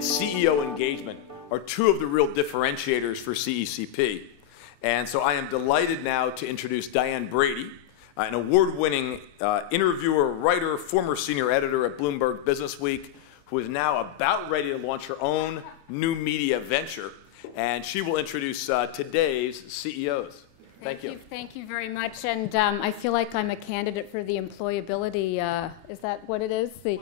and CEO engagement are two of the real differentiators for CECP. And so I am delighted now to introduce Diane Brady, an award-winning interviewer, writer, former senior editor at Bloomberg Businessweek, who is now about ready to launch her own new media venture. And she will introduce today's CEOs. Thank you. Thank you very much. And I feel like I'm a candidate for the employability. Is that what it is? The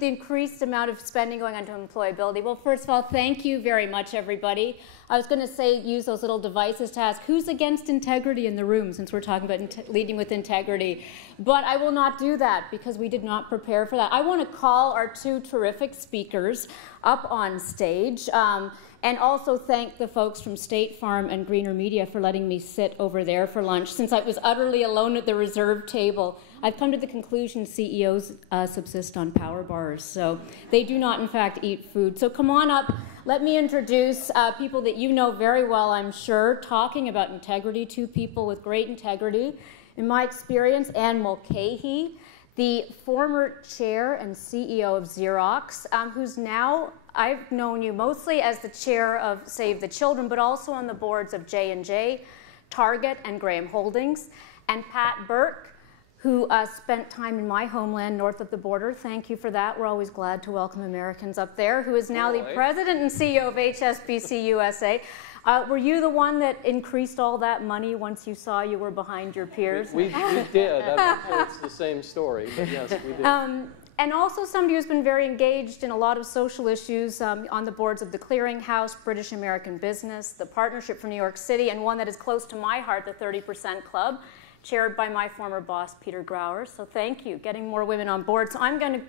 increased amount of spending going on to employability. Well, first of all, thank you very much, everybody. I was going to say use those little devices to ask who's against integrity in the room, since we're talking about leading with integrity. But I will not do that because we did not prepare for that. I want to call our two terrific speakers up on stage. And also thank the folks from State Farm and Greener Media for letting me sit over there for lunch. Since I was utterly alone at the reserved table, I've come to the conclusion CEOs subsist on power bars. So they do not, in fact, eat food. So come on up. Let me introduce people that you know very well, I'm sure, talking about integrity, two people with great integrity. In my experience, Anne Mulcahy, the former chair and CEO of Xerox, who's now, I've known you mostly as the chair of Save the Children, but also on the boards of J&J, Target, and Graham Holdings. And Pat Burke, who spent time in my homeland north of the border. Thank you for that. We're always glad to welcome Americans up there, who is now the president and CEO of HSBC USA. Were you the one that increased all that money once you saw you were behind your peers? We did. I'm sure it's the same story, but yes, we did. And also somebody who's been very engaged in a lot of social issues on the boards of the Clearinghouse, British American Business, the Partnership for New York City, and one that is close to my heart, the 30% Club, chaired by my former boss, Peter Grauer. So thank you, getting more women on board. So I'm going to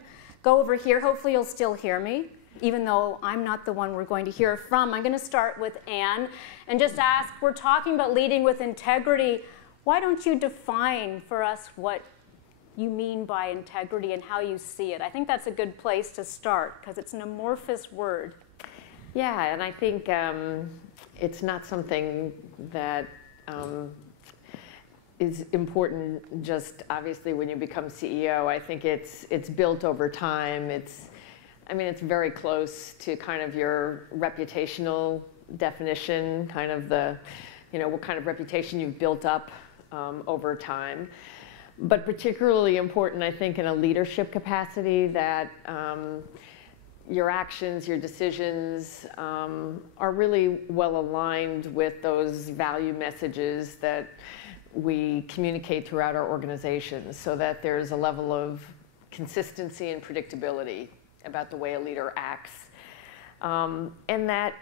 go over here. Hopefully you'll still hear me, even though I'm not the one we're going to hear from. I'm going to start with Anne and just ask, we're talking about leading with integrity. Why don't you define for us what you mean by integrity and how you see it? I think that's a good place to start because it's an amorphous word. Yeah, and I think it's not something that is important just obviously when you become CEO. I think it's built over time. I mean, it's very close to kind of your reputational definition, kind of the, what kind of reputation you've built up over time. But particularly important, I think, in a leadership capacity that your actions, your decisions are really well aligned with those value messages that we communicate throughout our organizations so that there's a level of consistency and predictability about the way a leader acts. And that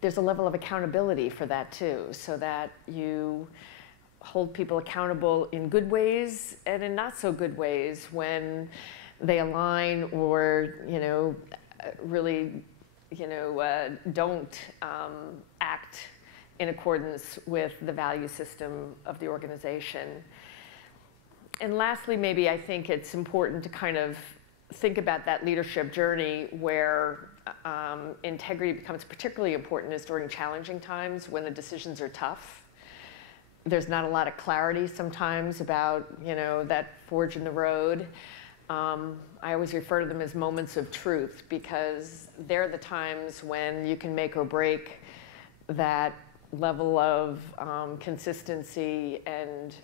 there's a level of accountability for that too, so that you hold people accountable in good ways and in not so good ways when they align or, really, don't act in accordance with the value system of the organization. And lastly, maybe I think it's important to kind of think about that leadership journey where integrity becomes particularly important is during challenging times when the decisions are tough. There's not a lot of clarity sometimes about, that forge in the road. I always refer to them as moments of truth because they're the times when you can make or break that level of consistency and,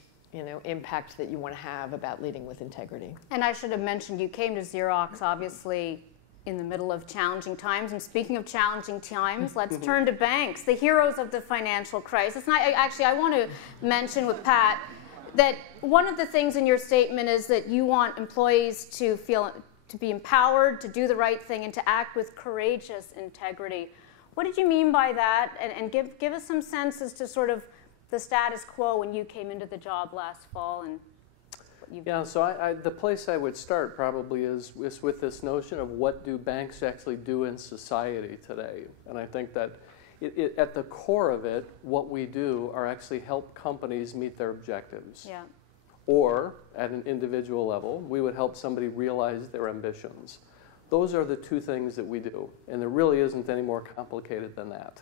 impact that you want to have about leading with integrity. And I should have mentioned you came to Xerox, obviously, in the middle of challenging times. And speaking of challenging times, let's turn to banks, the heroes of the financial crisis. And I want to mention with Pat that one of the things in your statement is that you want employees to be empowered, to do the right thing, and to act with courageous integrity. What did you mean by that? And give us some sense as to sort of the status quo when you came into the job last fall and what you've done. So the place I would start probably is with this notion of what do banks actually do in society today. And I think that at the core of it, what we do are actually help companies meet their objectives. Yeah. Or at an individual level, we would help somebody realize their ambitions. Those are the two things that we do, and there really isn't any more complicated than that.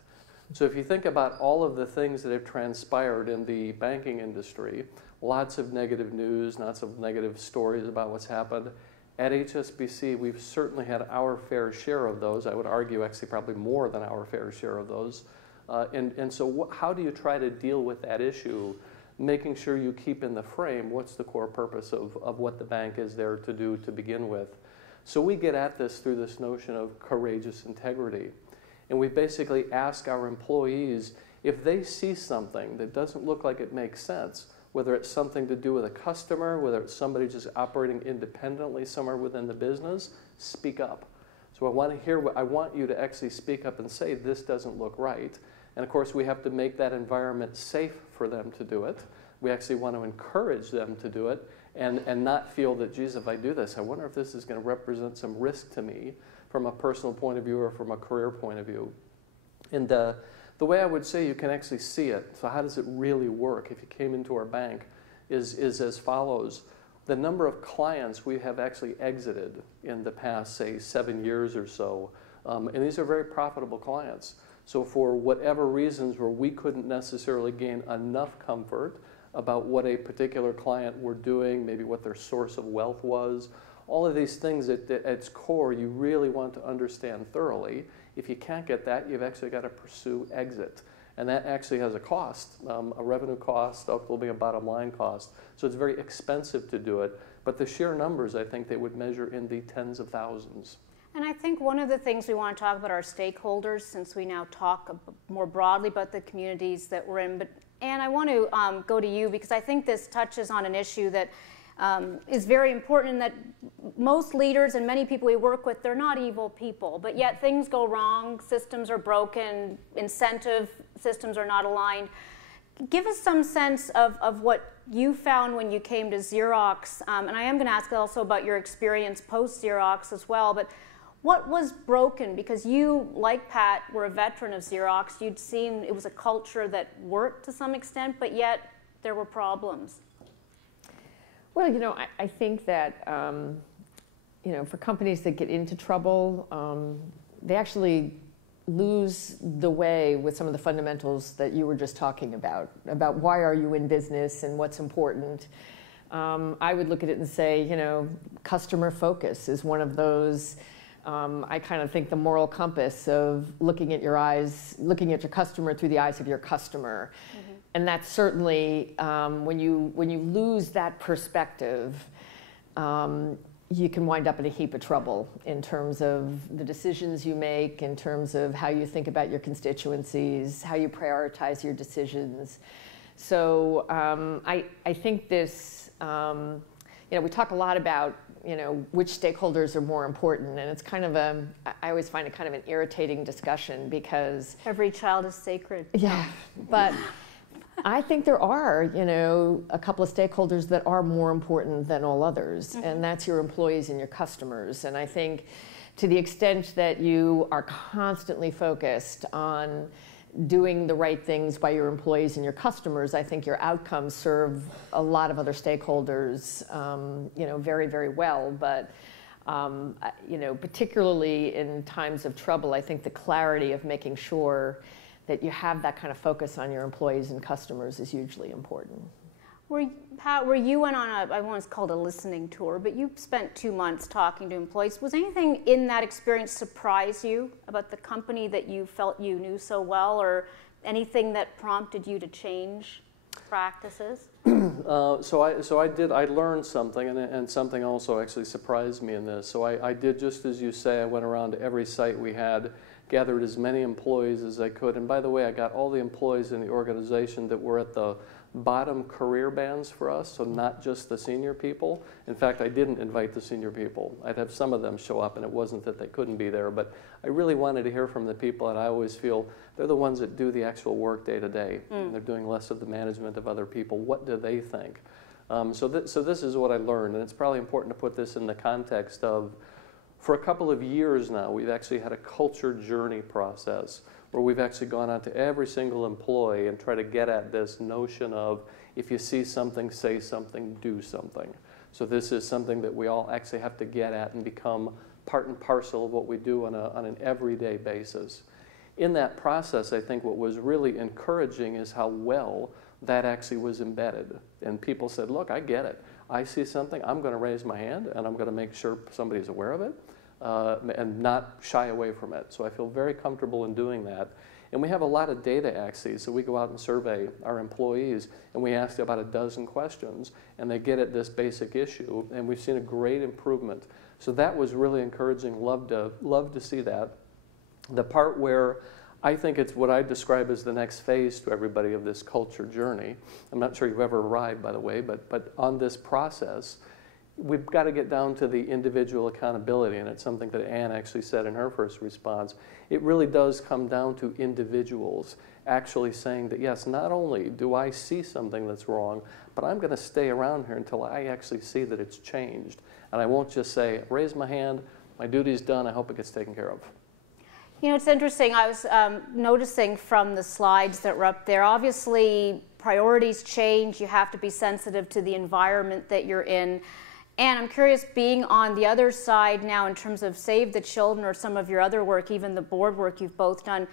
So if you think about all of the things that have transpired in the banking industry, lots of negative news, lots of negative stories about what's happened, At HSBC, we've certainly had our fair share of those. I would argue actually probably more than our fair share of those. And so how do you try to deal with that issue, making sure you keep in the frame what's the core purpose of what the bank is there to do to begin with? So we get at this through this notion of courageous integrity. And we basically ask our employees, if they see something that doesn't look like it makes sense, whether it's something to do with a customer, whether it's somebody just operating independently somewhere within the business, speak up. So I want you to actually speak up and say, this doesn't look right. And of course, we have to make that environment safe for them to do it. We actually want to encourage them to do it and not feel that, geez, if I do this, I wonder if this is going to represent some risk to me from a personal point of view or from a career point of view. And the way I would say you can actually see it, so how does it really work if you came into our bank, is as follows. The number of clients we have actually exited in the past, say, 7 years or so, and these are very profitable clients. So for whatever reasons where we couldn't necessarily gain enough comfort about what a particular client were doing, maybe what their source of wealth was, all of these things at its core you really want to understand thoroughly. If you can't get that, you've actually got to pursue exit. And that actually has a cost, a revenue cost, will be a bottom line cost. So it's very expensive to do it. But the sheer numbers, I think they would measure in the tens of thousands. And I think one of the things we want to talk about our stakeholders, since we now talk more broadly about the communities that we're in. But Anne, I want to go to you because I think this touches on an issue that is very important in that most leaders and many people we work with, they're not evil people, but yet things go wrong, systems are broken, incentive systems are not aligned. Give us some sense of what you found when you came to Xerox, and I am going to ask also about your experience post-Xerox as well, but what was broken? Because you, like Pat, were a veteran of Xerox. You'd seen it was a culture that worked to some extent, but yet there were problems. Well, you know, I think that, you know, for companies that get into trouble, they actually lose the way with some of the fundamentals that you were just talking about why are you in business and what's important. I would look at it and say, you know, customer focus is one of those. I kind of think the moral compass of looking at your customer through the eyes of your customer. Mm-hmm. And that's certainly, when you lose that perspective, you can wind up in a heap of trouble in terms of the decisions you make, in terms of how you think about your constituencies, how you prioritize your decisions. So I think this, you know, we talk a lot about, you know, which stakeholders are more important, and it's kind of I always find it kind of an irritating discussion because every child is sacred. Yeah, but I think there are, you know, a couple of stakeholders that are more important than all others, mm-hmm. and that's your employees and your customers. And I think to the extent that you are constantly focused on doing the right things by your employees and your customers, I think your outcomes serve a lot of other stakeholders, you know, very, very well. But, you know, particularly in times of trouble, I think the clarity of making sure that you have that kind of focus on your employees and customers is hugely important. Pat, where you went on I once called a listening tour, but you spent 2 months talking to employees. Was anything in that experience surprise you about the company that you felt you knew so well, or anything that prompted you to change practices? I learned something, and something also actually surprised me in this. So I did just as you say. I went around to every site we had, gathered as many employees as I could. And by the way, I got all the employees in the organization that were at the bottom career bands for us, so not just the senior people. In fact, I didn't invite the senior people. I'd have some of them show up, and it wasn't that they couldn't be there, but I really wanted to hear from the people, and I always feel they're the ones that do the actual work day to day. They're doing less of the management of other people. What do they think? So this is what I learned, and it's probably important to put this in the context of, for a couple of years now, we've actually had a culture journey process where we've actually gone out to every single employee and try to get at this notion of, if you see something, say something, do something. So this is something that we all actually have to get at and become part and parcel of what we do on an everyday basis. In that process, I think what was really encouraging is how well that actually was embedded. And people said, look, I get it. I see something, I'm going to raise my hand and I'm going to make sure somebody's aware of it and not shy away from it. So I feel very comfortable in doing that. And we have a lot of data actually, so we go out and survey our employees and we ask about a dozen questions and they get at this basic issue and we've seen a great improvement. So that was really encouraging, love to see that. The part where I think it's what I describe as the next phase to everybody of this culture journey. I'm not sure you've ever arrived, by the way, but on this process, we've got to get down to the individual accountability, and it's something that Anne actually said in her first response. It really does come down to individuals actually saying that, yes, not only do I see something that's wrong, but I'm going to stay around here until I actually see that it's changed. And I won't just say, raise my hand, my duty's done, I hope it gets taken care of. You know, it's interesting. I was noticing from the slides that were up there, obviously priorities change. You have to be sensitive to the environment that you're in. And I'm curious, being on the other side now in terms of Save the Children or some of your other work, even the board work you've both done,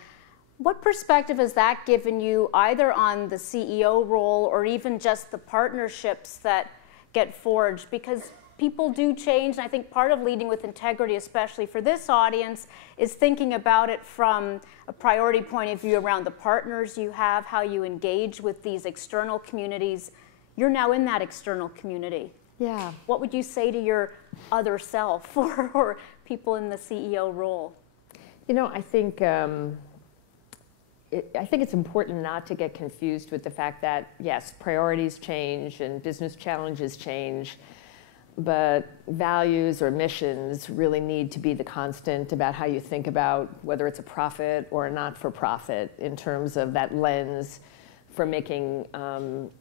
what perspective has that given you either on the CEO role or even just the partnerships that get forged? Because people do change, and I think part of leading with integrity, especially for this audience, is thinking about it from a priority point of view around the partners you have, how you engage with these external communities. You're now in that external community. Yeah. What would you say to your other self or people in the CEO role? You know, I think it's important not to get confused with the fact that, yes, priorities change and business challenges change, but values or missions really need to be the constant about how you think about whether it's a profit or a not-for-profit in terms of that lens for making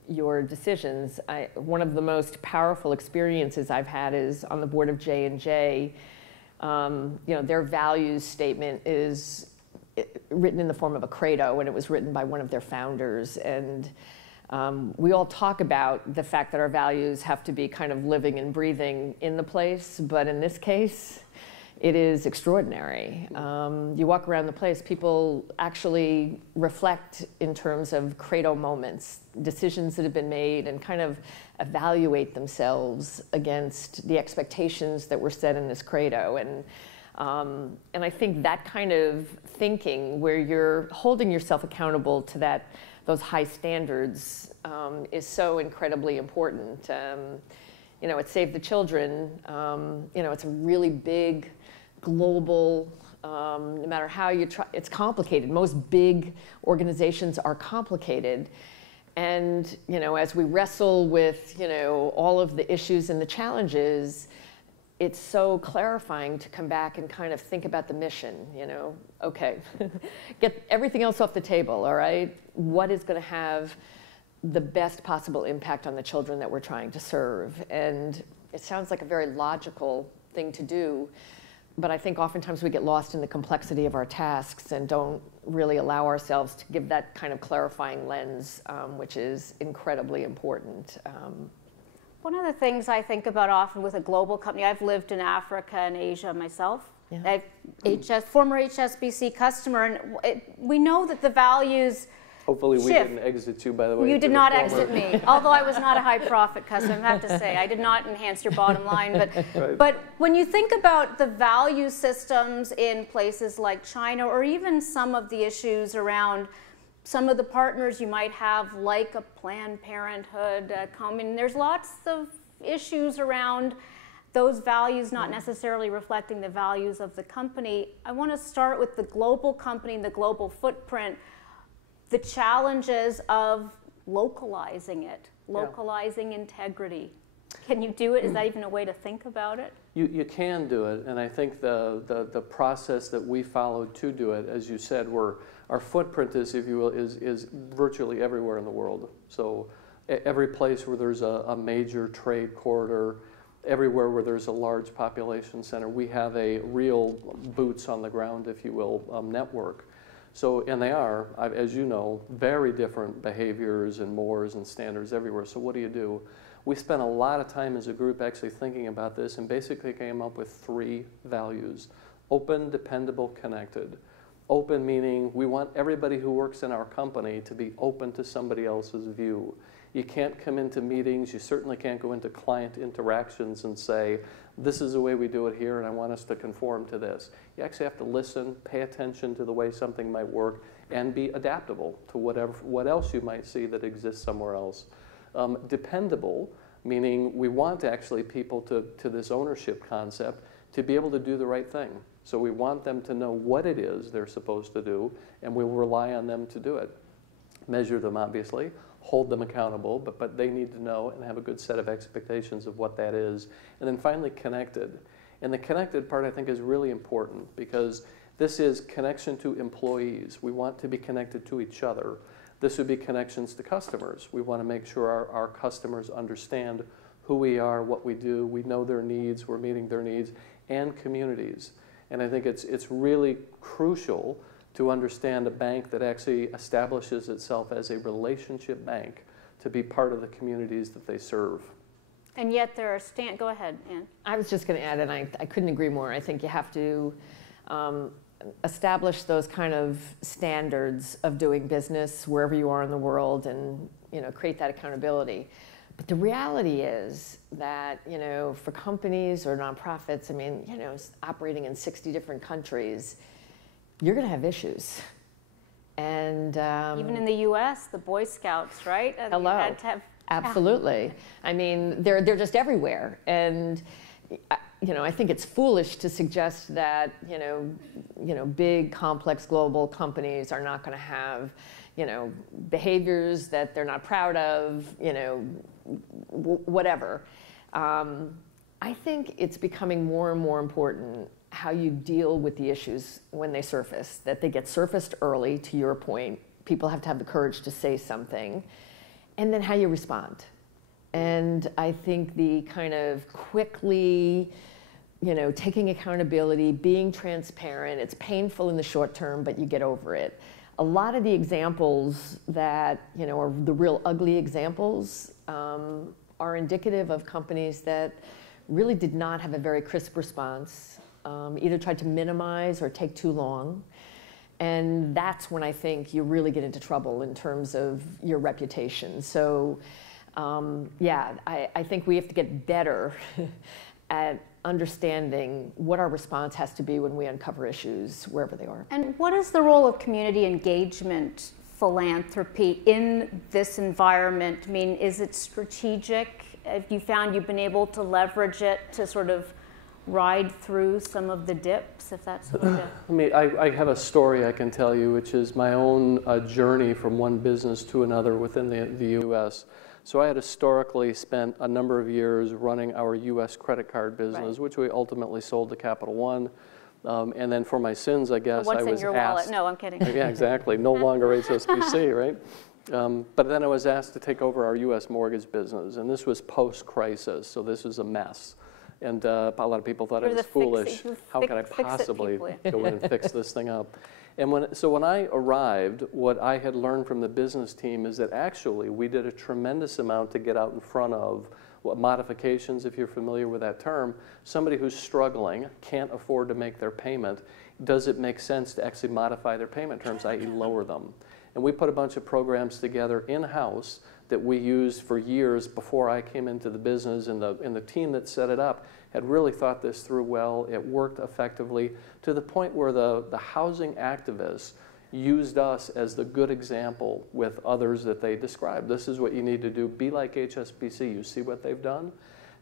your decisions. One of the most powerful experiences I've had is on the board of J&J. You know, their values statement is written in the form of a credo, and it was written by one of their founders. And we all talk about the fact that our values have to be kind of living and breathing in the place, but in this case, it is extraordinary. You walk around the place, people actually reflect in terms of credo moments, decisions that have been made, and kind of evaluate themselves against the expectations that were set in this credo. And I think that kind of thinking, where you're holding yourself accountable to those high standards, is so incredibly important. You know, at Save the Children, you know, it's a really big, global, no matter how you try, it's complicated. Most big organizations are complicated. And, you know, as we wrestle with, you know, all of the issues and the challenges, it's so clarifying to come back and kind of think about the mission, you know, okay, get everything else off the table, all right? What is going to have the best possible impact on the children that we're trying to serve? And it sounds like a very logical thing to do, but I think oftentimes we get lost in the complexity of our tasks and don't really allow ourselves to give that kind of clarifying lens, which is incredibly important. One of the things I think about often with a global company, I've lived in Africa and Asia myself. Yeah. Former HSBC customer, and we know that the values Hopefully we shift. didn't exit you, by the way. You did not exit me, although I was not a high profit customer, I have to say. I did not enhance your bottom line. But when you think about the value systems in places like China, or even some of the issues around some of the partners you might have, like a Planned Parenthood, there's lots of issues around those values not necessarily reflecting the values of the company. I want to start with the global company and the global footprint, the challenges of localizing it, localizing integrity. Can you do it? Is that even a way to think about it? You can do it, and I think the process that we followed to do it, as you said, our footprint is, if you will, is virtually everywhere in the world. So every place where there's a major trade corridor, everywhere where there's a large population center, we have a real boots on the ground, if you will, network. So, and they are, as you know, very different behaviors and mores and standards everywhere. So what do? We spent a lot of time as a group actually thinking about this and basically came up with 3 values: open, dependable, connected. Open meaning we want everybody who works in our company to be open to somebody else's view. You can't come into meetings, you certainly can't go into client interactions and say, this is the way we do it here and I want us to conform to this. You actually have to listen, pay attention to the way something might work, and be adaptable to what else you might see that exists somewhere else. Dependable, meaning we want actually people to this ownership concept to be able to do the right thing. So we want them to know what it is they're supposed to do, and we will rely on them to do it. Measure them, obviously, hold them accountable, but they need to know and have a good set of expectations of what that is. And then finally, connected. And the connected part, I think, is really important because this is connection to employees. We want to be connected to each other. This would be connections to customers. We want to make sure our customers understand who we are, what we do, we know their needs, we're meeting their needs, and communities. And I think it's really crucial to understand a bank that actually establishes itself as a relationship bank to be part of the communities that they serve. And yet there are go ahead, Ann. I was just going to add, and I couldn't agree more. I think you have to establish those kind of standards of doing business wherever you are in the world, and create that accountability. But the reality is that for companies or nonprofits, I mean, operating in 60 different countries, you're going to have issues. And even in the U.S., the Boy Scouts, right? Hello. You had to have, absolutely. I mean, they're just everywhere, and I think it's foolish to suggest that big, complex, global companies are not going to have behaviors that they're not proud of, whatever. I think it's becoming more and more important how you deal with the issues when they surface, that they get surfaced early, to your point. People have to have the courage to say something, and then how you respond. And I think the kind of quickly, taking accountability, being transparent, it's painful in the short term, but you get over it. A lot of the examples that, are the real ugly examples, are indicative of companies that really did not have a very crisp response, either tried to minimize or take too long. And that's when I think you really get into trouble in terms of your reputation. So, I think we have to get better at understanding what our response has to be when we uncover issues wherever they are. And what is the role of community engagement philanthropy in this environment? I mean, is it strategic? Have you found you've been able to leverage it to sort of ride through some of the dips, if that's what it is? I have a story I can tell you, which is my own journey from one business to another within the U.S. So I had historically spent a number of years running our U.S. credit card business, right, which we ultimately sold to Capital One. And then for my sins, I guess, What's I was in your asked, wallet? No, I'm kidding. Yeah, exactly. No longer HSBC, right? But then I was asked to take over our U.S. mortgage business, and this was post-crisis, so this was a mess. And a lot of people thought I was foolish. How can I possibly go in and fix this thing up? And when I arrived, what I had learned from the business team is that actually we did a tremendous amount to get out in front of modifications, if you're familiar with that term. Somebody who's struggling, can't afford to make their payment, does it make sense to actually modify their payment terms, i.e. lower them? And we put a bunch of programs together in-house that we used for years before I came into the business, and the team that set it up had really thought this through well. It worked effectively to the point where the housing activists used us as the good example with others that they described. This is what you need to do. Be like HSBC. You see what they've done?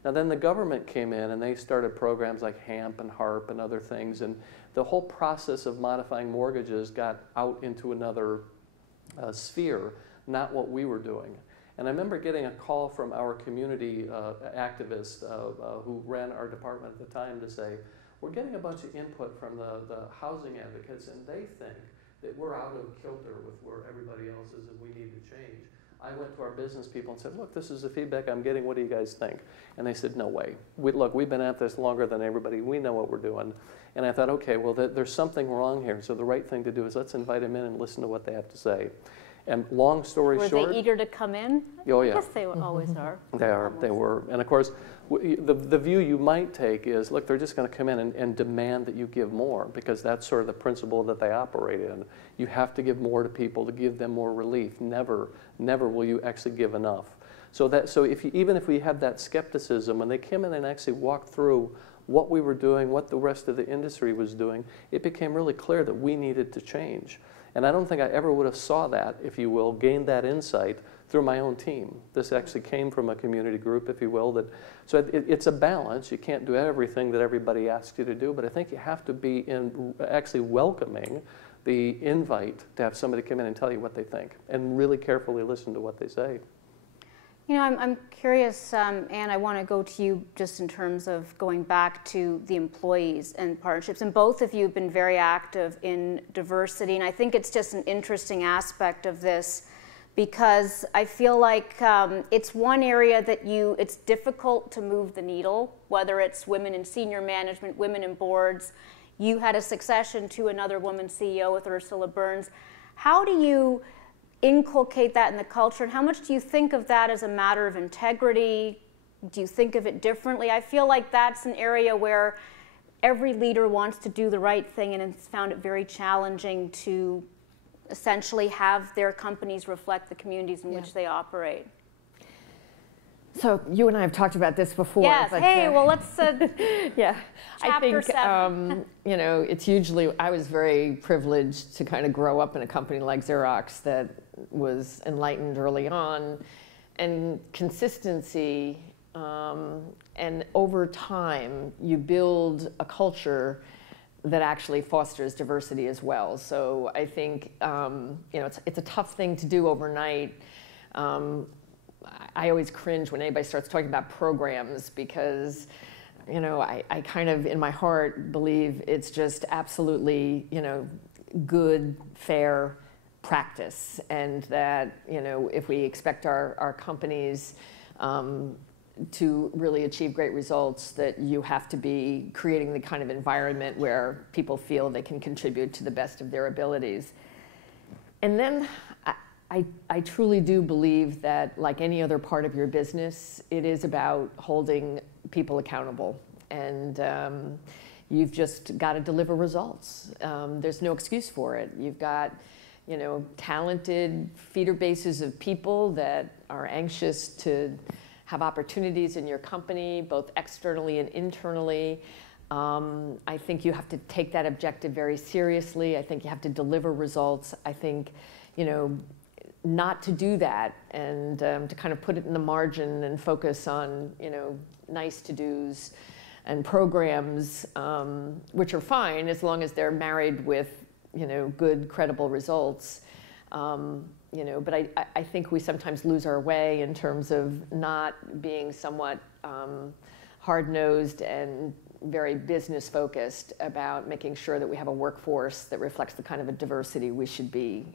Now then the government came in and they started programs like HAMP and HARP and other things, and the whole process of modifying mortgages got out into another sphere, not what we were doing. And I remember getting a call from our community activist who ran our department at the time to say, we're getting a bunch of input from the housing advocates, and they think that we're out of kilter with where everybody else is and we need to change. I went to our business people and said, look, this is the feedback I'm getting. What do you guys think? And they said, no way. Look, we've been at this longer than everybody. We know what we're doing. And I thought, okay, well, there's something wrong here. So the right thing to do is let's invite them in and listen to what they have to say. And long story short... Were they eager to come in? Oh, yeah. I guess they always are. They were. And of course, the view you might take is, look, they're just going to come in and demand that you give more, because that's sort of the principle that they operate in. You have to give more to people to give them more relief. Never will you actually give enough. So even if we had that skepticism, when they came in and actually walked through what we were doing, what the rest of the industry was doing, it became really clear that we needed to change. And I don't think I ever would have saw that, if you will, gained that insight through my own team. This actually came from a community group, if you will. So it's a balance. You can't do everything that everybody asks you to do, but I think you have to be actually welcoming the invite to have somebody come in and tell you what they think, and really carefully listen to what they say. You know, I'm curious, Anne, I want to go to you just in terms of going back to the employees and partnerships. And both of you have been very active in diversity. And I think it's just an interesting aspect of this, because I feel like it's one area that it's difficult to move the needle, whether it's women in senior management, women in boards. You had a succession to another woman CEO with Ursula Burns. How do you inculcate that in the culture, and how much do you think of that as a matter of integrity? Do you think of it differently? I feel like that's an area where every leader wants to do the right thing, and has found it very challenging to essentially have their companies reflect the communities in which they operate. So you and I have talked about this before. Yes. But, hey, well, let's. Yeah, I think 7. you know, it's hugely. I was very privileged to kind of grow up in a company like Xerox that was enlightened early on, and consistency, and over time you build a culture that actually fosters diversity as well. So I think you know, it's a tough thing to do overnight. I always cringe when anybody starts talking about programs, because, you know, I kind of in my heart believe it's just absolutely, you know, good, fair practice, and that, you know, if we expect our companies to really achieve great results, that you have to be creating the kind of environment where people feel they can contribute to the best of their abilities. And then I truly do believe that, like any other part of your business, it is about holding people accountable. And you've just got to deliver results. There's no excuse for it. You've got, you know, talented feeder bases of people that are anxious to have opportunities in your company, both externally and internally. I think you have to take that objective very seriously. I think you have to deliver results. I think, you know, not to do that, and to kind of put it in the margin and focus on, you know, nice to-dos and programs, which are fine as long as they're married with, you know, good, credible results. You know, but I think we sometimes lose our way in terms of not being somewhat hard-nosed and very business-focused about making sure that we have a workforce that reflects the kind of a diversity we should be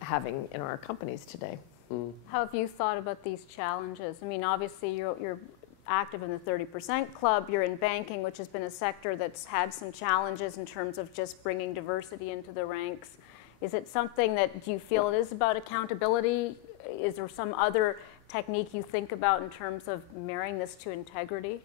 having in our companies today. How have you thought about these challenges? I mean, obviously you're active in the 30% Club. You're in banking, which has been a sector that's had some challenges in terms of just bringing diversity into the ranks. Is it something that, do you feel it is about accountability? Is there some other technique you think about in terms of marrying this to integrity?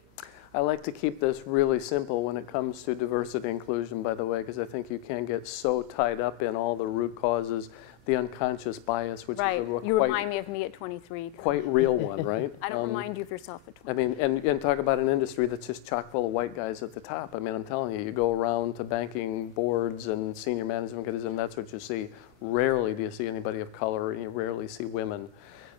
I like to keep this really simple when it comes to diversity inclusion, by the way, because I think you can get so tied up in all the root causes, the unconscious bias, which right. is a you remind me of me at 23. Quite real one, right? I don't remind you of yourself at 23. I mean, and talk about an industry that's just chock full of white guys at the top. I mean, I'm telling you, you go around to banking boards and senior management committees, and that's what you see. Rarely do you see anybody of color, and you rarely see women.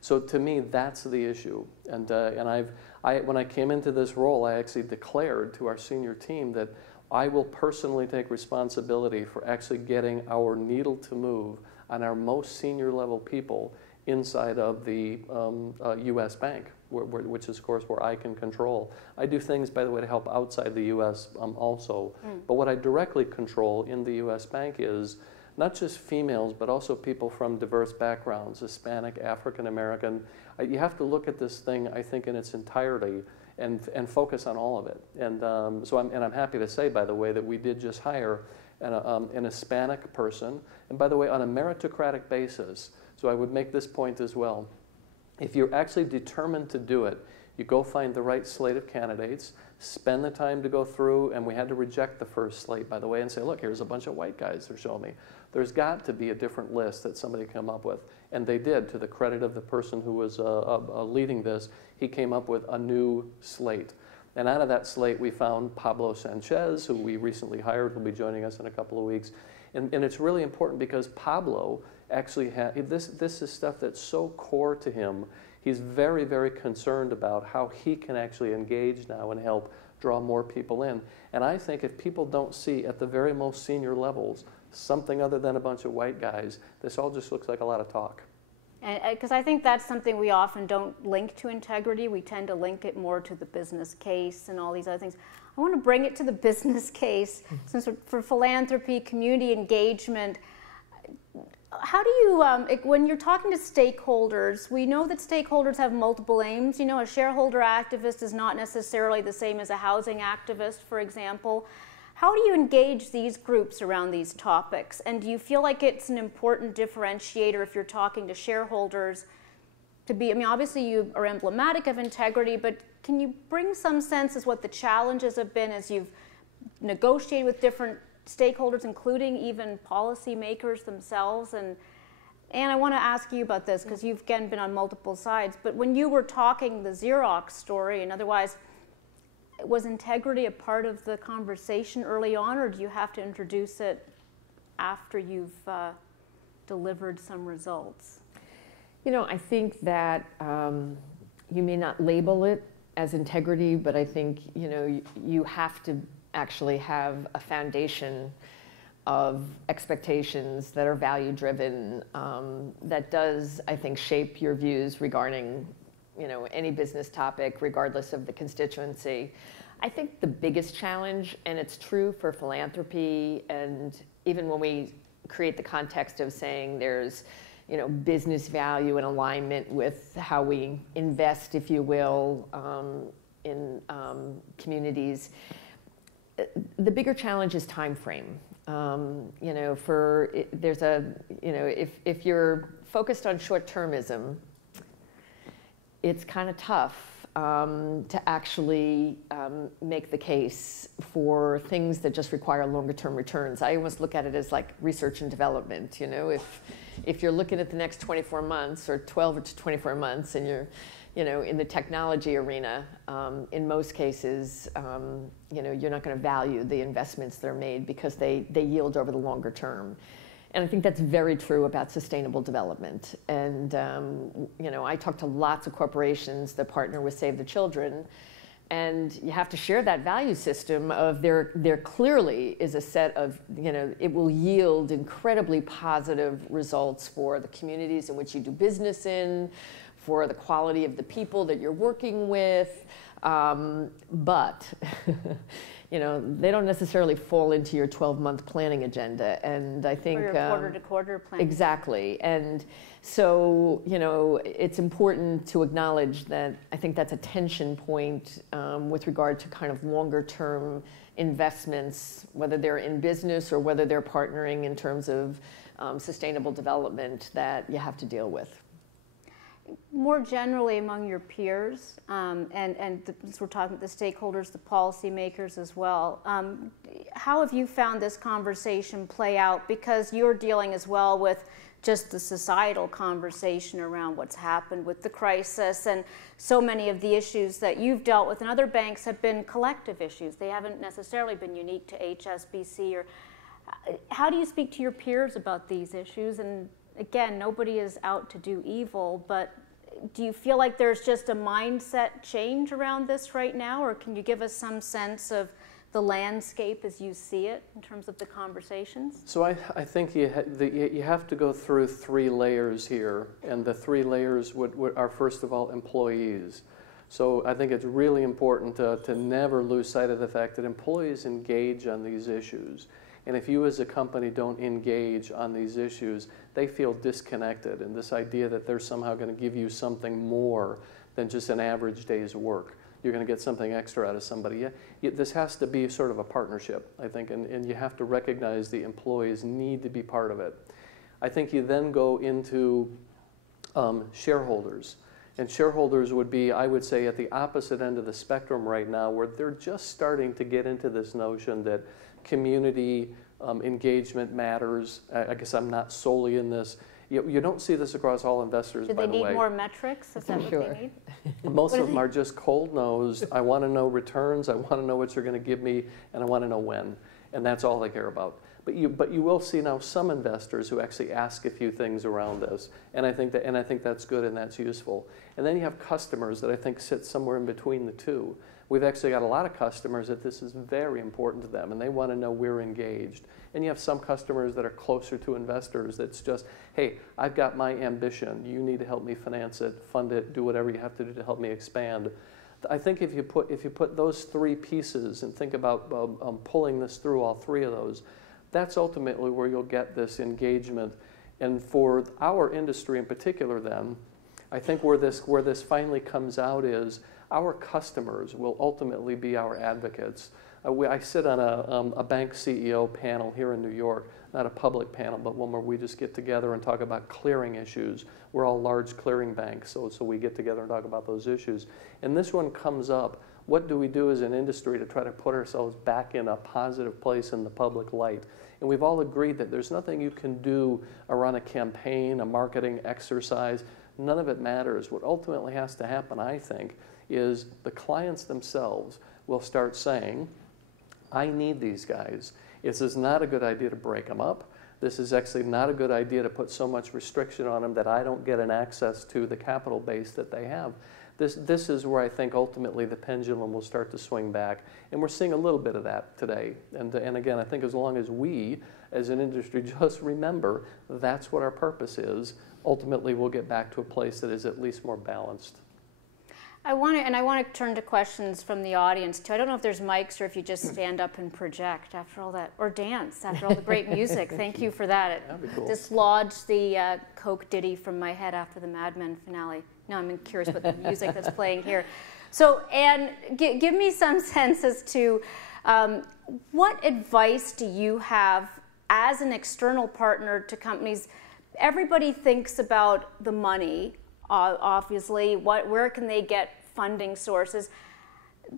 So to me, that's the issue. And when I came into this role, I actually declared to our senior team that I will personally take responsibility for actually getting our needle to move on our most senior level people inside of the U.S. bank, which is, of course, where I can control. I do things, by the way, to help outside the U.S. Also. But what I directly control in the U.S. bank is not just females, but also people from diverse backgrounds, Hispanic, African American. You have to look at this thing, I think, in its entirety and focus on all of it. And I'm happy to say, by the way, that we did just hire an Hispanic person, and by the way, on a meritocratic basis. So I would make this point as well. If you're actually determined to do it, you go find the right slate of candidates, spend the time to go through, and we had to reject the first slate, by the way, and say, look, here's a bunch of white guys they're showing me. There's got to be a different list that somebody came up with. And they did, to the credit of the person who was leading this. He came up with a new slate. And out of that slate, we found Pablo Sanchez, who we recently hired, will be joining us in a couple of weeks. And it's really important because Pablo actually had, this is stuff that's so core to him. He's very, very concerned about how he can actually engage now and help draw more people in. And I think if people don't see at the very most senior levels something other than a bunch of white guys, this all just looks like a lot of talk. Because I think that's something we often don't link to integrity. We tend to link it more to the business case and all these other things. I want to bring it to the business case. Since for philanthropy, community engagement, how do you, when you're talking to stakeholders, we know that stakeholders have multiple aims. You know, a shareholder activist is not necessarily the same as a housing activist, for example. How do you engage these groups around these topics? And do you feel like it's an important differentiator if you're talking to shareholders to be, I mean, obviously you are emblematic of integrity, but can you bring some sense as what the challenges have been as you've negotiated with different stakeholders, including even policymakers themselves? And I want to ask you about this because you've, again, been on multiple sides, but when you were talking the Xerox story and otherwise, was integrity a part of the conversation early on, or do you have to introduce it after you've delivered some results? You know, I think that you may not label it as integrity, but I think, you know, you have to actually have a foundation of expectations that are value-driven that does, I think, shape your views regarding, you know, any business topic, regardless of the constituency. I think the biggest challenge, and it's true for philanthropy, and even when we create the context of saying there's, you know, business value and alignment with how we invest, if you will, in communities, the bigger challenge is time frame. You know, there's a, you know, if you're focused on short-termism, it's kind of tough to actually make the case for things that just require longer-term returns. I almost look at it as like research and development. You know, if you're looking at the next 24 months or 12 to 24 months, and you're, you know, in the technology arena, in most cases, you know, you're not going to value the investments that are made because they yield over the longer term. And I think that's very true about sustainable development. And, you know, I talk to lots of corporations that partner with Save the Children, and you have to share that value system of there clearly is a set of, you know, it will yield incredibly positive results for the communities in which you do business in, for the quality of the people that you're working with, but you know, they don't necessarily fall into your 12-month planning agenda. And I think— Or your quarter-to-quarter planning. Exactly. And so, you know, it's important to acknowledge that I think that's a tension point with regard to kind of longer-term investments, whether they're in business or whether they're partnering in terms of sustainable development, that you have to deal with. More generally among your peers, and we're talking about the stakeholders, the policymakers as well, how have you found this conversation play out? Because you're dealing as well with just the societal conversation around what's happened with the crisis, and so many of the issues that you've dealt with and other banks have been collective issues. They haven't necessarily been unique to HSBC. Or how do you speak to your peers about these issues? And again, nobody is out to do evil, but do you feel like there's just a mindset change around this right now, or can you give us some sense of the landscape as you see it in terms of the conversations? So I think you have to go through 3 layers here, and the 3 layers are, first of all, employees. So I think it's really important to never lose sight of the fact that employees engage on these issues. And if you as a company don't engage on these issues, they feel disconnected. And this idea that they're somehow going to give you something more than just an average day's work. You're going to get something extra out of somebody. This has to be sort of a partnership, I think, and you have to recognize the employees need to be part of it. I think you then go into shareholders. And shareholders would be, I would say, at the opposite end of the spectrum right now, where they're just starting to get into this notion that community engagement matters. I guess I'm not solely in this. You don't see this across all investors, by the way. Do they need more metrics? Is that what they need? Most of them are just cold-nosed. I want to know returns, I want to know what you're going to give me, and I want to know when. And that's all they care about. But you will see now some investors who actually ask a few things around this, and I think that's good and that's useful. And then you have customers that I think sit somewhere in between the two. We've actually got a lot of customers that this is very important to them, and they want to know we're engaged. And you have some customers that are closer to investors that's just, hey, I've got my ambition. You need to help me finance it, fund it, do whatever you have to do to help me expand. I think if you put those three pieces and think about pulling this through all three of those, that's ultimately where you'll get this engagement. And for our industry in particular then, I think where this finally comes out is our customers will ultimately be our advocates. I sit on a bank CEO panel here in New York, not a public panel, but one where we just get together and talk about clearing issues. We're all large clearing banks, so we get together and talk about those issues. And this one comes up, what do we do as an industry to try to put ourselves back in a positive place in the public light? And we've all agreed that there's nothing you can do around a campaign, a marketing exercise. None of it matters. What ultimately has to happen, I think, is the clients themselves will start saying, I need these guys. This is not a good idea to break them up. This is actually not a good idea to put so much restriction on them that I don't get an access to the capital base that they have. This is where I think ultimately the pendulum will start to swing back. And we're seeing a little bit of that today. And again, I think as long as we, as an industry, just remember that's what our purpose is, ultimately we'll get back to a place that is at least more balanced. I want to turn to questions from the audience too. I don't know if there's mics or if you just stand up and project after all that, or dance after all the great music. Thank you for that. It cool. dislodged the Coke ditty from my head after the Mad Men finale. Now I'm curious what the music that's playing here. So, Anne, give me some sense as to what advice do you have as an external partner to companies? Everybody thinks about the money. Obviously, where can they get funding sources?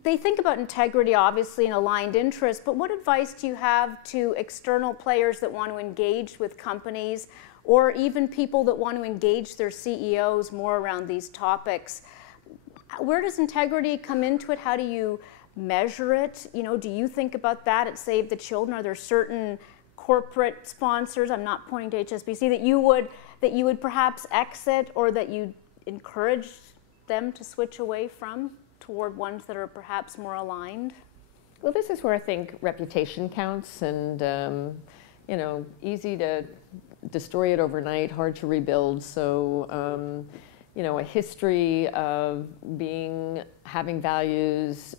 They think about integrity, obviously, and aligned interests, but what advice do you have to external players that want to engage with companies, or even people that want to engage their CEOs more around these topics? Where does integrity come into it? How do you measure it? Do you think about that at Save the Children? Are there certain corporate sponsors, I'm not pointing to HSBC, that you would perhaps exit, or that you encourage them to switch away from toward ones that are perhaps more aligned? Well, this is where I think reputation counts, and easy to destroy it overnight, hard to rebuild. So, a history of having values,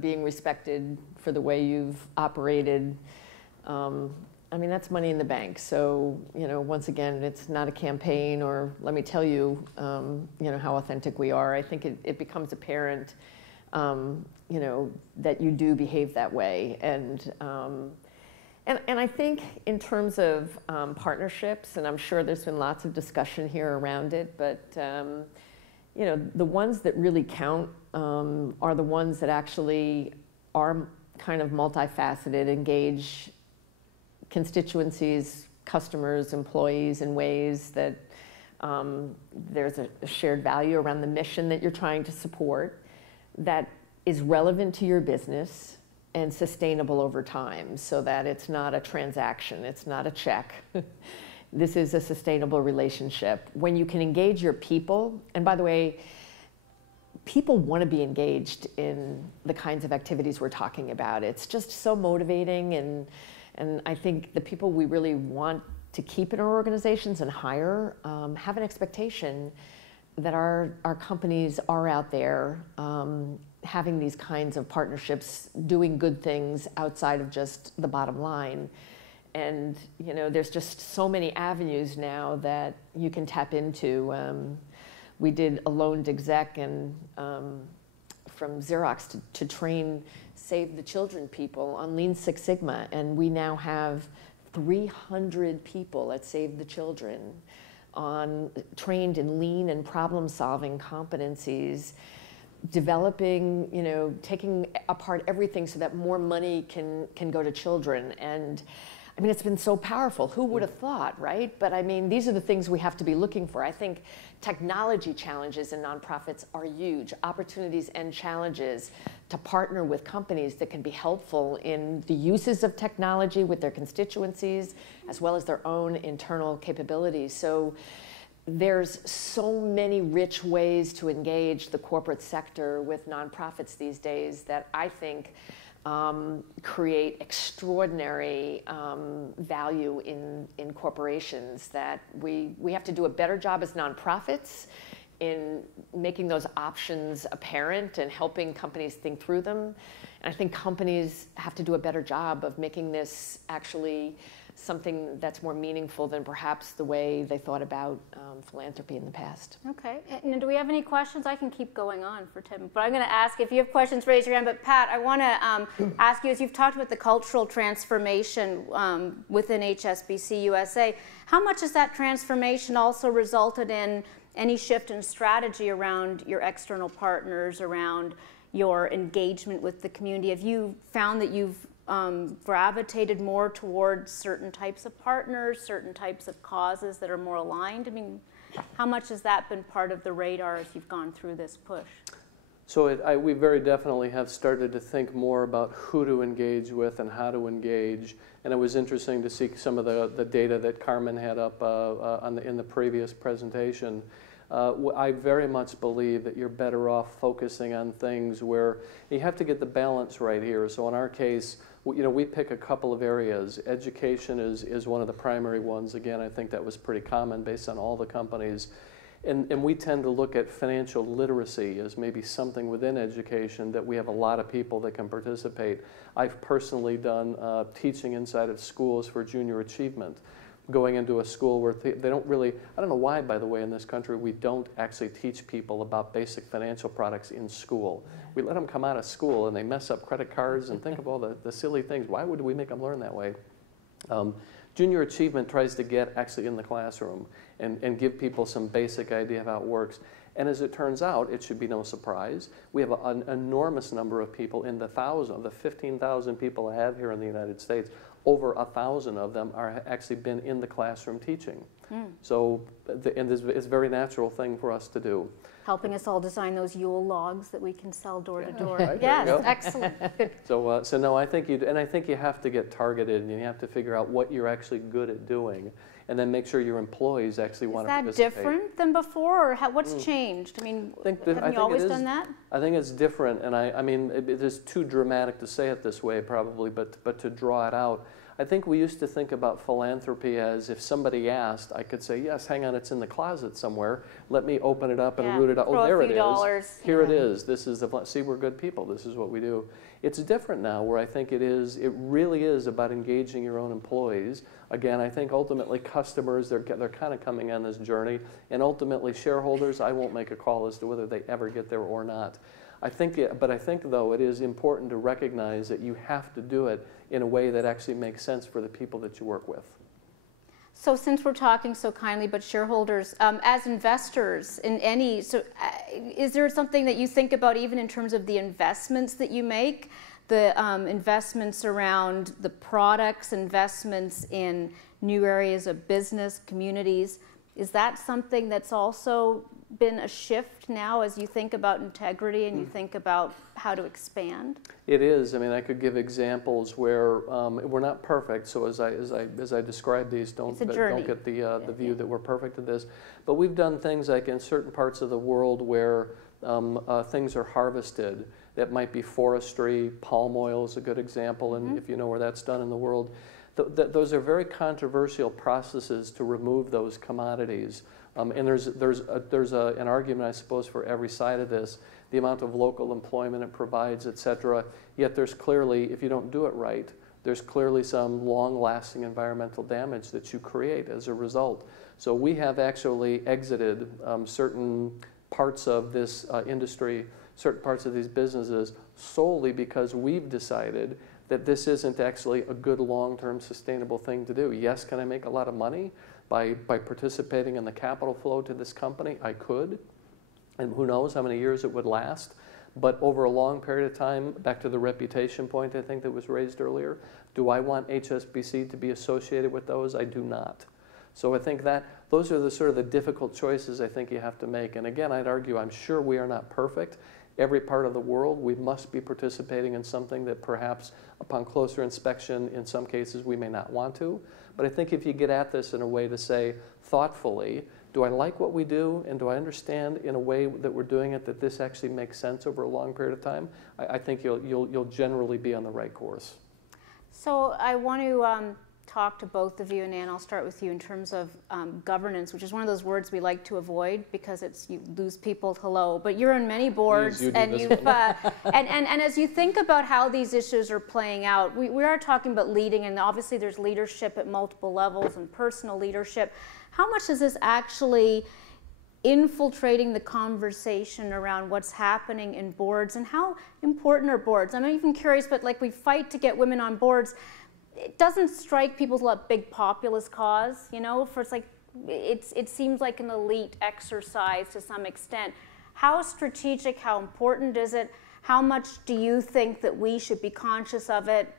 being respected for the way you've operated. That's money in the bank. So, once again, it's not a campaign, or let me tell you, how authentic we are. I think it becomes apparent, that you do behave that way. And I think in terms of partnerships, and I'm sure there's been lots of discussion here around it, but, the ones that really count are the ones that actually are kind of multifaceted, engage constituencies, customers, employees in ways that there's a shared value around the mission that you're trying to support that is relevant to your business and sustainable over time, so that it's not a transaction, it's not a check. This is a sustainable relationship. When you can engage your people, and by the way, people want to be engaged in the kinds of activities we're talking about. It's just so motivating, and I think the people we really want to keep in our organizations and hire have an expectation that our companies are out there having these kinds of partnerships, doing good things outside of just the bottom line. And there's just so many avenues now that you can tap into. We did a loaned exec and from Xerox to train Save the Children people on Lean Six Sigma, and we now have 300 people at Save the Children trained in lean and problem-solving competencies, developing, taking apart everything so that more money can go to children. And I mean, it's been so powerful. Who would have thought, right? But I mean, these are the things we have to be looking for. I think technology challenges in nonprofits are huge. Opportunities and challenges to partner with companies that can be helpful in the uses of technology with their constituencies, as well as their own internal capabilities. So there's so many rich ways to engage the corporate sector with nonprofits these days that I think create extraordinary value in corporations, that we have to do a better job as nonprofits in making those options apparent and helping companies think through them. And I think companies have to do a better job of making this actually something that's more meaningful than perhaps the way they thought about philanthropy in the past. Okay, and do we have any questions? I can keep going on for 10, but I'm going to ask, if you have questions, raise your hand. But Pat, I want to ask you, as you've talked about the cultural transformation within HSBC USA, how much has that transformation also resulted in any shift in strategy around your external partners, around your engagement with the community? Have you found that you've gravitated more towards certain types of partners, certain types of causes that are more aligned? I mean, how much has that been part of the radar as you've gone through this push? So we very definitely have started to think more about who to engage with and how to engage. And it was interesting to see some of the data that Carmen had up in the previous presentation. I very much believe that you're better off focusing on things where you have to get the balance right here. So in our case, we pick a couple of areas. Education is one of the primary ones. Again, I think that was pretty common based on all the companies. And we tend to look at financial literacy as maybe something within education that we have a lot of people that can participate. I've personally done teaching inside of schools for junior achievement, going into a school where they don't really, I don't know why, by the way, in this country, we don't actually teach people about basic financial products in school. We let them come out of school and they mess up credit cards and think of all the silly things. Why would we make them learn that way? Junior Achievement tries to get actually in the classroom and give people some basic idea of how it works. And as it turns out, it should be no surprise, we have an enormous number of people in the 15,000 people I have here in the United States. Over 1,000 of them are actually been in the classroom teaching. So, and it's a very natural thing for us to do. Helping us all design those Yule logs that we can sell door to door. Right, yes, excellent. Good. So no, I think I think you have to get targeted, and you have to figure out what you're actually good at doing, and then make sure your employees actually want to participate. Is that different than before, or what's changed? I mean, have you always done that? I think it's different, and I mean, it is too dramatic to say it this way probably, but to draw it out, I think we used to think about philanthropy as if somebody asked, I could say, yes, hang on, it's in the closet somewhere. Let me open it up and root it out. Oh, there it is. Here it is. This is see, we're good people. This is what we do. It's different now, where I think it really is about engaging your own employees. Again, I think ultimately customers, they're kind of coming on this journey, and ultimately shareholders, I won't make a call as to whether they ever get there or not. But I think though it is important to recognize that you have to do it in a way that actually makes sense for the people that you work with. So since we're talking so kindly about shareholders, as investors in is there something that you think about even in terms of the investments that you make, the investments around the products, investments in new areas of business, communities? Is that something that's also been a shift now as you think about integrity and you think about how to expand? It is. I mean, I could give examples where we're not perfect. So as I describe these, don't get the view that we're perfect at this. But we've done things like in certain parts of the world where things are harvested. That might be forestry. Palm oil is a good example, and if you know where that's done in the world, those are very controversial processes to remove those commodities. And there's an argument, I suppose, for every side of this, the amount of local employment it provides, et cetera. Yet there's clearly, if you don't do it right, there's clearly some long-lasting environmental damage that you create as a result. So we have actually exited certain parts of this industry, certain parts of these businesses, solely because we've decided that this isn't actually a good long-term sustainable thing to do. Yes, can I make a lot of money? by participating in the capital flow to this company, I could. And who knows how many years it would last. But over a long period of time, back to the reputation point I think that was raised earlier, do I want HSBC to be associated with those? I do not. So I think that those are the sort of the difficult choices I think you have to make. And again, I'd argue I'm sure we are not perfect. Every part of the world, we must be participating in something that perhaps upon closer inspection, in some cases, we may not want to. But I think if you get at this in a way to say thoughtfully, do I like what we do, and do I understand in a way that we're doing it that this actually makes sense over a long period of time, I think you'll generally be on the right course. So I want to talk to both of you, and Ann, I'll start with you in terms of governance, which is one of those words we like to avoid because you lose people hello. But you're on many boards, and you've and as you think about how these issues are playing out, we are talking about leading, and obviously there's leadership at multiple levels and personal leadership. How much is this actually infiltrating the conversation around what's happening in boards, and how important are boards? I'm even curious, but like we fight to get women on boards, it doesn't strike people as a big populist cause, you know, for it's like, it seems like an elite exercise to some extent. How strategic, how important is it? How much do you think that we should be conscious of it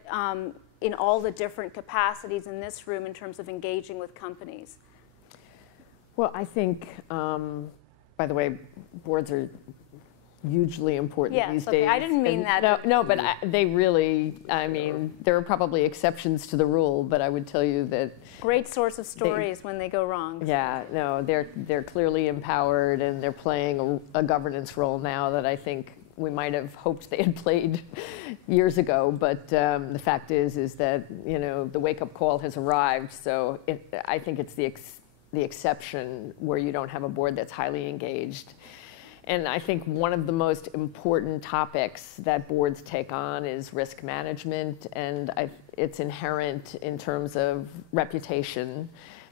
in all the different capacities in this room in terms of engaging with companies? Well, I think, by the way, boards are hugely important these days. I didn't mean that. No, but they really, I mean, there are probably exceptions to the rule, but I would tell you that... Great source of stories when they go wrong. Yeah, no, they're clearly empowered, and they're playing a governance role now that I think we might have hoped they had played years ago, but the fact is that, you know, the wake-up call has arrived, so I think it's the exception where you don't have a board that's highly engaged. And I think one of the most important topics that boards take on is risk management, and it's inherent in terms of reputation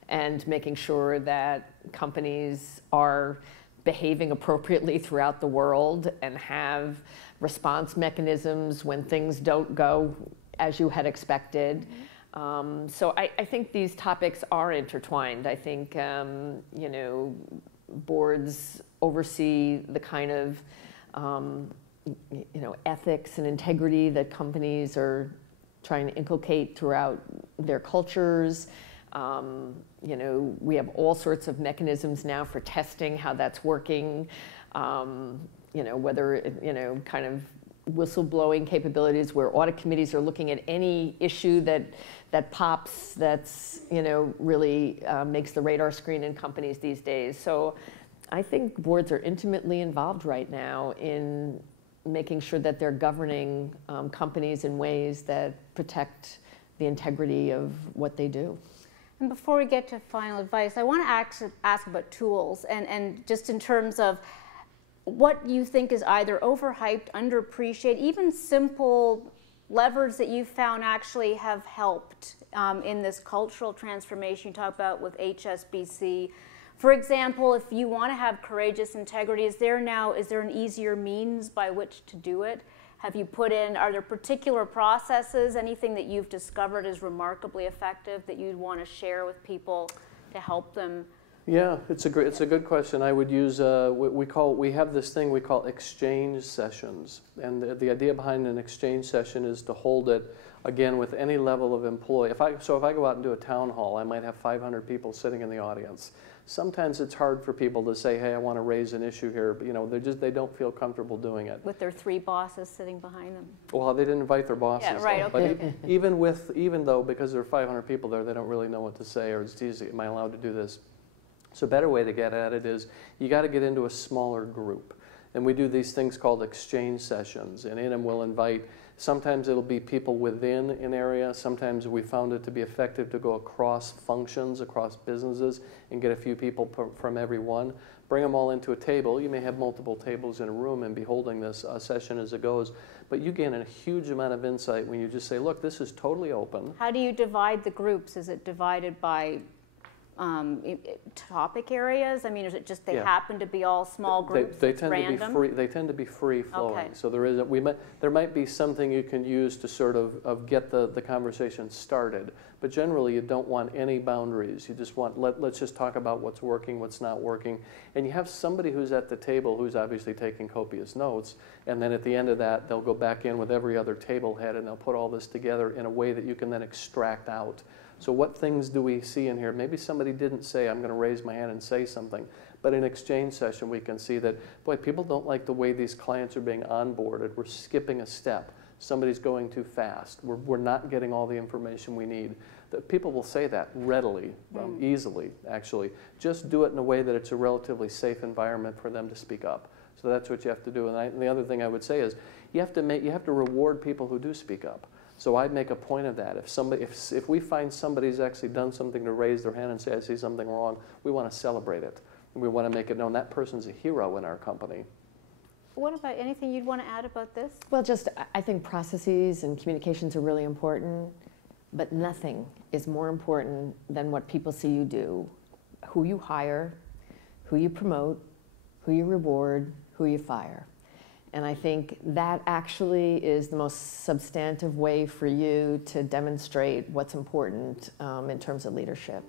and making sure that companies are behaving appropriately throughout the world and have response mechanisms when things don't go as you had expected. So I think these topics are intertwined. I think, you know, boards oversee the kind of, you know, ethics and integrity that companies are trying to inculcate throughout their cultures. You know, we have all sorts of mechanisms now for testing how that's working. You know, whether, you know, kind of whistleblowing capabilities where audit committees are looking at any issue that pops, that's, you know, really makes the radar screen in companies these days. So I think boards are intimately involved right now in making sure that they're governing companies in ways that protect the integrity of what they do. And before we get to final advice, I want to ask about tools, and just in terms of what you think is either overhyped, underappreciated, even simple levers that you've found actually have helped in this cultural transformation you talk about with HSBC. For example, if you want to have courageous integrity, is there an easier means by which to do it? Have you put in, are there particular processes, anything that you've discovered is remarkably effective that you'd want to share with people to help them? Yeah, it's a good question. I would use we have this thing we call exchange sessions, and the idea behind an exchange session is to hold it again with any level of employee. If I go out and do a town hall, I might have 500 people sitting in the audience. Sometimes it's hard for people to say, "Hey, I want to raise an issue here," but you know, they don't feel comfortable doing it. With their 3 bosses sitting behind them. Well, they didn't invite their bosses. Yeah, right. Though. Okay. But even though because there are 500 people there, they don't really know what to say, or it's easy. Am I allowed to do this? So a better way to get at it is you got to get into a smaller group. And we do these things called exchange sessions. And in them we'll invite, sometimes it'll be people within an area. Sometimes we found it to be effective to go across functions, across businesses, and get a few people from every one. Bring them all into a table. You may have multiple tables in a room and be holding this session as it goes. But you gain a huge amount of insight when you just say, look, this is totally open. How do you divide the groups? Is it divided by topic areas? I mean, is it just they Yeah. happen to be all small groups? They it's tend random? to be free. They tend to be free flowing. Okay. So there might be something you can use to sort of get the conversation started. But generally, you don't want any boundaries. You just want let's just talk about what's working, what's not working, and you have somebody who's at the table who's obviously taking copious notes. And then at the end of that, they'll go back in with every other table head, and they'll put all this together in a way that you can then extract out. So what things do we see in here? Maybe somebody didn't say, I'm going to raise my hand and say something. But in exchange session, we can see that, boy, people don't like the way these clients are being onboarded. We're skipping a step. Somebody's going too fast. We're not getting all the information we need. People will say that readily, easily, actually. Just do it in a way that it's a relatively safe environment for them to speak up. So that's what you have to do. And the other thing I would say is you have to reward people who do speak up. So I'd make a point of that. If we find somebody's actually done something to raise their hand and say, I see something wrong, we want to celebrate it. And we want to make it known that person's a hero in our company. What about anything you'd want to add about this? Well, just I think processes and communications are really important, but nothing is more important than what people see you do, who you hire, who you promote, who you reward, who you fire. And I think that actually is the most substantive way for you to demonstrate what's important in terms of leadership.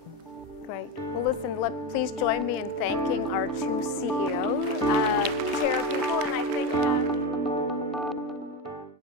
Great. Well, listen, please join me in thanking our two CEOs, chair people, and I